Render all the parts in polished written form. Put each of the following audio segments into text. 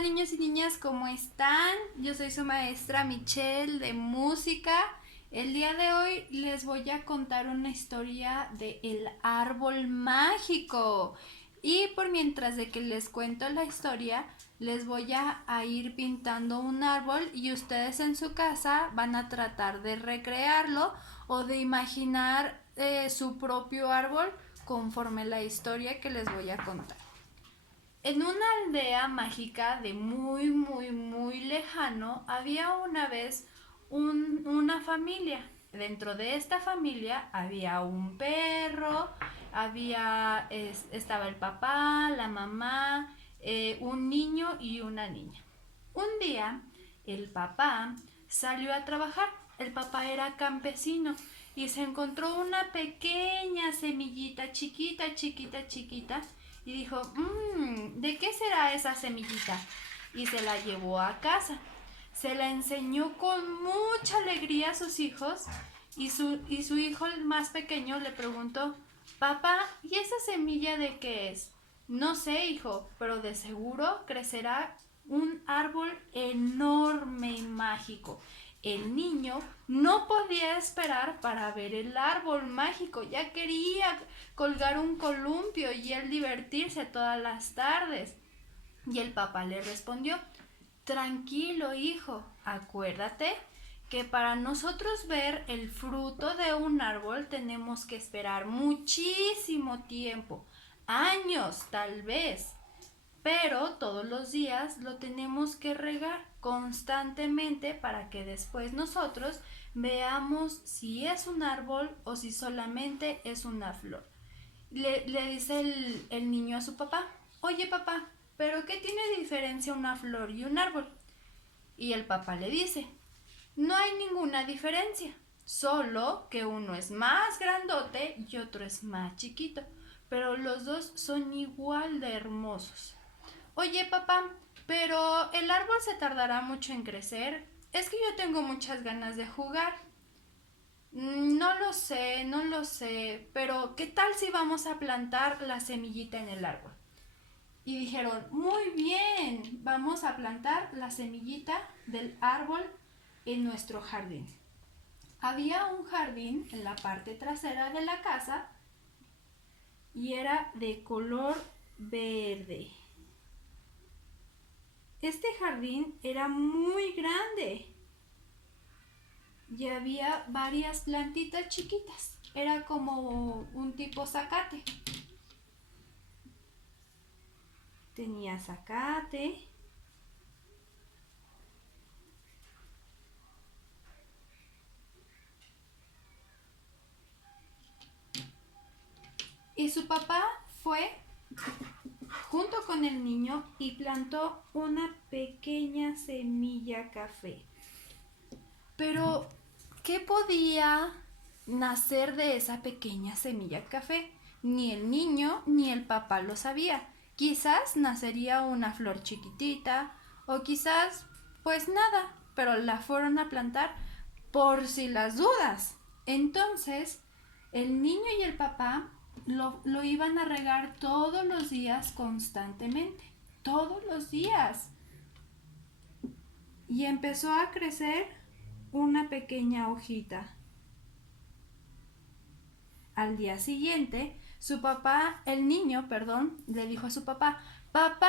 Hola niños y niñas, ¿cómo están? Yo soy su maestra Michelle de música. El día de hoy les voy a contar una historia de el árbol mágico. Y por mientras de que les cuento la historia, les voy a ir pintando un árbol y ustedes en su casa van a tratar de recrearlo o de imaginar su propio árbol conforme la historia que les voy a contar. En una aldea mágica de muy lejano había una vez una familia. Dentro de esta familia había un perro, estaba el papá, la mamá, un niño y una niña. Un día el papá salió a trabajar. El papá era campesino y se encontró una pequeña semillita chiquita y dijo, ¿de qué será esa semillita? Y se la llevó a casa. Se la enseñó con mucha alegría a sus hijos y su hijo el más pequeño le preguntó, papá, ¿y esa semilla de qué es? No sé, hijo, pero de seguro crecerá un árbol enorme y mágico. El niño no podía esperar para ver el árbol mágico, ya quería colgar un columpio y él divertirse todas las tardes. Y el papá le respondió, tranquilo hijo, acuérdate que para nosotros ver el fruto de un árbol tenemos que esperar muchísimo tiempo, años tal vez, pero todos los días lo tenemos que regar constantemente para que después nosotros veamos si es un árbol o si solamente es una flor. Le dice el niño a su papá, oye papá, ¿pero qué tiene diferencia una flor y un árbol? Y el papá le dice, no hay ninguna diferencia, solo que uno es más grandote y otro es más chiquito, pero los dos son igual de hermosos. Oye papá, pero el árbol se tardará mucho en crecer. Es que yo tengo muchas ganas de jugar. No lo sé, pero ¿qué tal si vamos a plantar la semillita en el árbol? Y dijeron, muy bien, vamos a plantar la semillita del árbol en nuestro jardín. Había un jardín en la parte trasera de la casa y era de color verde. Este jardín era muy grande y había varias plantitas chiquitas. Era como un tipo zacate. Tenía zacate, y su papá fue junto con el niño y plantó una pequeña semilla café. Pero, ¿qué podía nacer de esa pequeña semilla café? Ni el niño ni el papá lo sabía. Quizás nacería una flor chiquitita o quizás pues nada, pero la fueron a plantar por si las dudas. Entonces, el niño y el papá lo iban a regar todos los días constantemente, todos los días. Y empezó a crecer una pequeña hojita. Al día siguiente, el niño, le dijo a su papá, papá,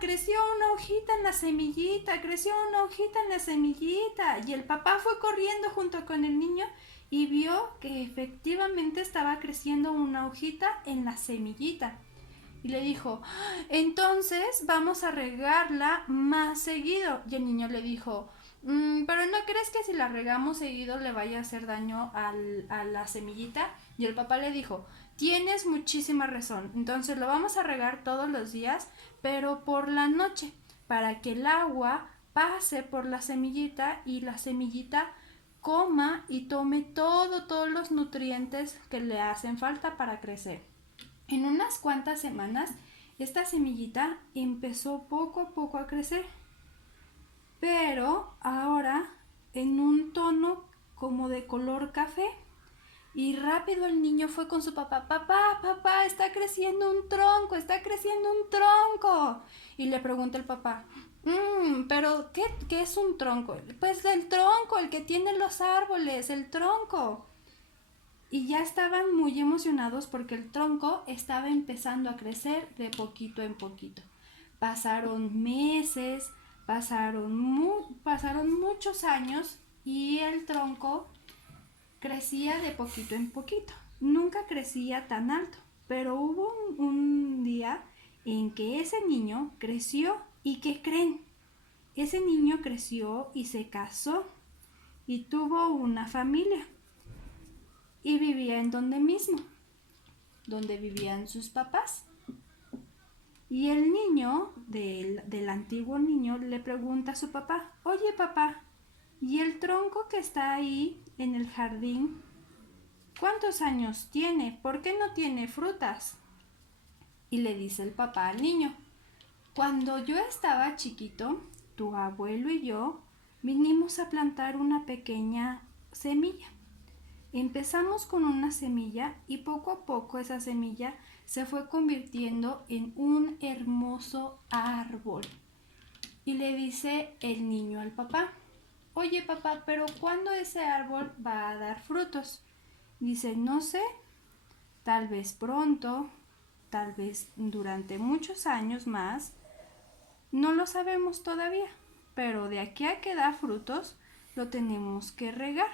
creció una hojita en la semillita, creció una hojita en la semillita. Y el papá fue corriendo junto con el niño y vio que efectivamente estaba creciendo una hojita en la semillita. Y le dijo, entonces vamos a regarla más seguido. Y el niño le dijo, pero ¿no crees que si la regamos seguido le vaya a hacer daño a la semillita? Y el papá le dijo, tienes muchísima razón, entonces lo vamos a regar todos los días, pero por la noche, para que el agua pase por la semillita y la semillita coma y tome todos los nutrientes que le hacen falta para crecer. En unas cuantas semanas, esta semillita empezó poco a poco a crecer, pero ahora en un tono como de color café Y rápido el niño fue con su papá. Papá, papá, está creciendo un tronco, está creciendo un tronco. Y le pregunta el papá, pero ¿qué es un tronco? Pues el tronco, el que tiene los árboles, el tronco. Y ya estaban muy emocionados porque el tronco estaba empezando a crecer de poquito en poquito. Pasaron meses, pasaron muchos años y el tronco crecía de poquito en poquito. Nunca crecía tan alto, pero hubo un día en que ese niño creció. ¿Y qué creen? Ese niño creció y se casó y tuvo una familia y vivía en donde mismo, donde vivían sus papás. Y el niño, del antiguo niño, le pregunta a su papá, oye papá, ¿y el tronco que está ahí en el jardín, cuántos años tiene? ¿Por qué no tiene frutas? Y le dice el papá al niño, cuando yo estaba chiquito, tu abuelo y yo vinimos a plantar una pequeña semilla. Empezamos con una semilla y poco a poco esa semilla se fue convirtiendo en un hermoso árbol. Y le dice el niño al papá, oye papá, pero ¿cuándo ese árbol va a dar frutos? Dice, no sé, tal vez pronto, tal vez durante muchos años más, no lo sabemos todavía, pero de aquí a que da frutos, lo tenemos que regar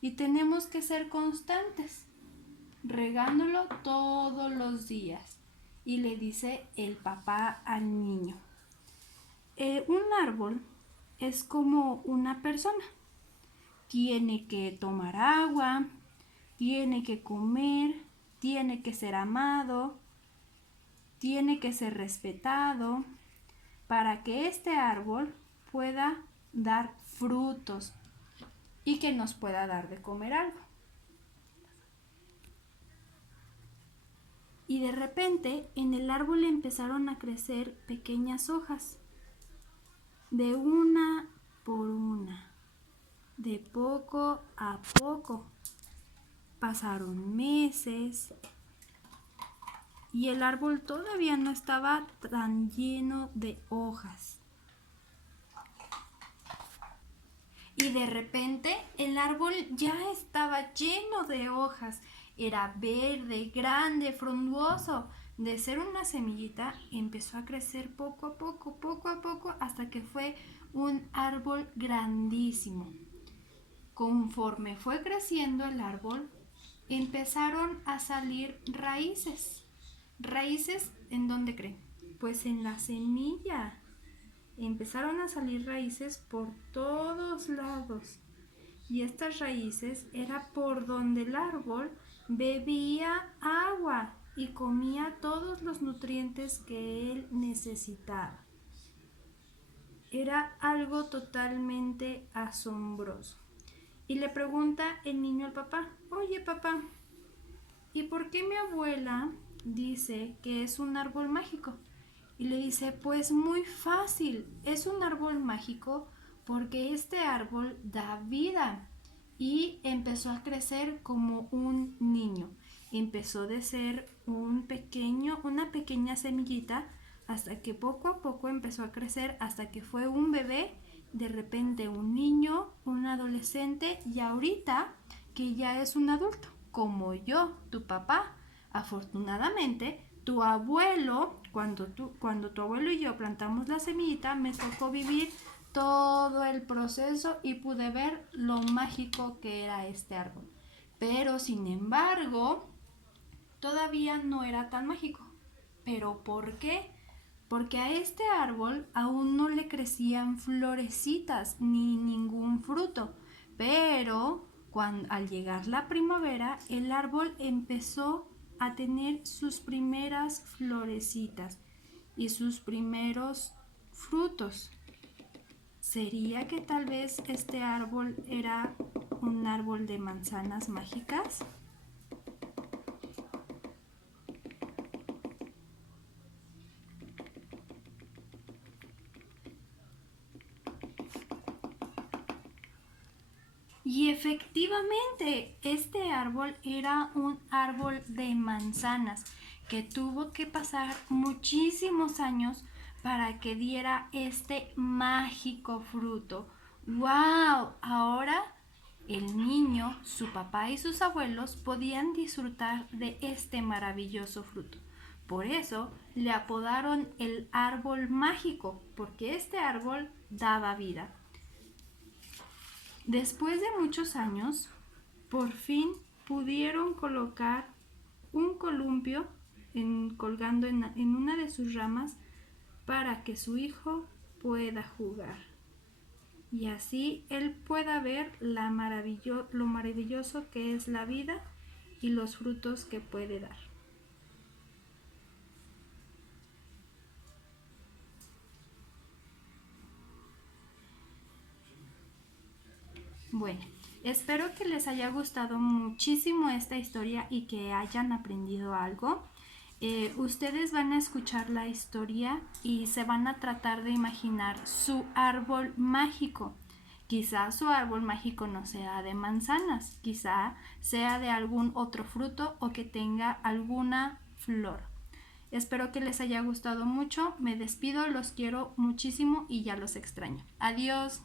y tenemos que ser constantes, regándolo todos los días. Y le dice el papá al niño, un árbol es como una persona, tiene que tomar agua, tiene que comer, tiene que ser amado, tiene que ser respetado para que este árbol pueda dar frutos y que nos pueda dar de comer algo. Y de repente en el árbol empezaron a crecer pequeñas hojas, de una por una, de poco a poco. Pasaron meses y el árbol todavía no estaba tan lleno de hojas. Y de repente el árbol ya estaba lleno de hojas. Era verde, grande, frondoso. De ser una semillita empezó a crecer poco a poco, hasta que fue un árbol grandísimo. Conforme fue creciendo el árbol, empezaron a salir raíces. ¿Raíces en dónde creen? Pues en la semilla. Empezaron a salir raíces por todos lados. Y estas raíces era por donde el árbol bebía agua y comía todos los nutrientes que él necesitaba. Era algo totalmente asombroso. Y le pregunta el niño al papá, oye papá, ¿y por qué mi abuela dice que es un árbol mágico? Y le dice, pues muy fácil, es un árbol mágico porque este árbol da vida. Y empezó a crecer como un niño. Empezó de ser una pequeña semillita, hasta que poco a poco empezó a crecer, hasta que fue un bebé, de repente un niño, un adolescente y ahorita que ya es un adulto, como yo, tu papá. Afortunadamente, tu abuelo, cuando tu abuelo y yo plantamos la semillita, me tocó vivir todo el proceso y pude ver lo mágico que era este árbol. Pero sin embargo, todavía no era tan mágico. ¿Pero por qué? Porque a este árbol aún no le crecían florecitas ni ningún fruto. Pero al llegar la primavera, el árbol empezó a tener sus primeras florecitas y sus primeros frutos. ¿Sería que tal vez este árbol era un árbol de manzanas mágicas? Y efectivamente, este árbol era un árbol de manzanas que tuvo que pasar muchísimos años para que diera este mágico fruto. ¡Wow! Ahora el niño, su papá y sus abuelos podían disfrutar de este maravilloso fruto. Por eso le apodaron el árbol mágico, porque este árbol daba vida. Después de muchos años, por fin pudieron colocar un columpio colgando en una de sus ramas para que su hijo pueda jugar. Y así él pueda ver lo maravilloso que es la vida y los frutos que puede dar. Bueno, espero que les haya gustado muchísimo esta historia y que hayan aprendido algo. Ustedes van a escuchar la historia y se van a tratar de imaginar su árbol mágico. Quizá su árbol mágico no sea de manzanas, quizá sea de algún otro fruto o que tenga alguna flor. Espero que les haya gustado mucho. Me despido, los quiero muchísimo y ya los extraño. Adiós.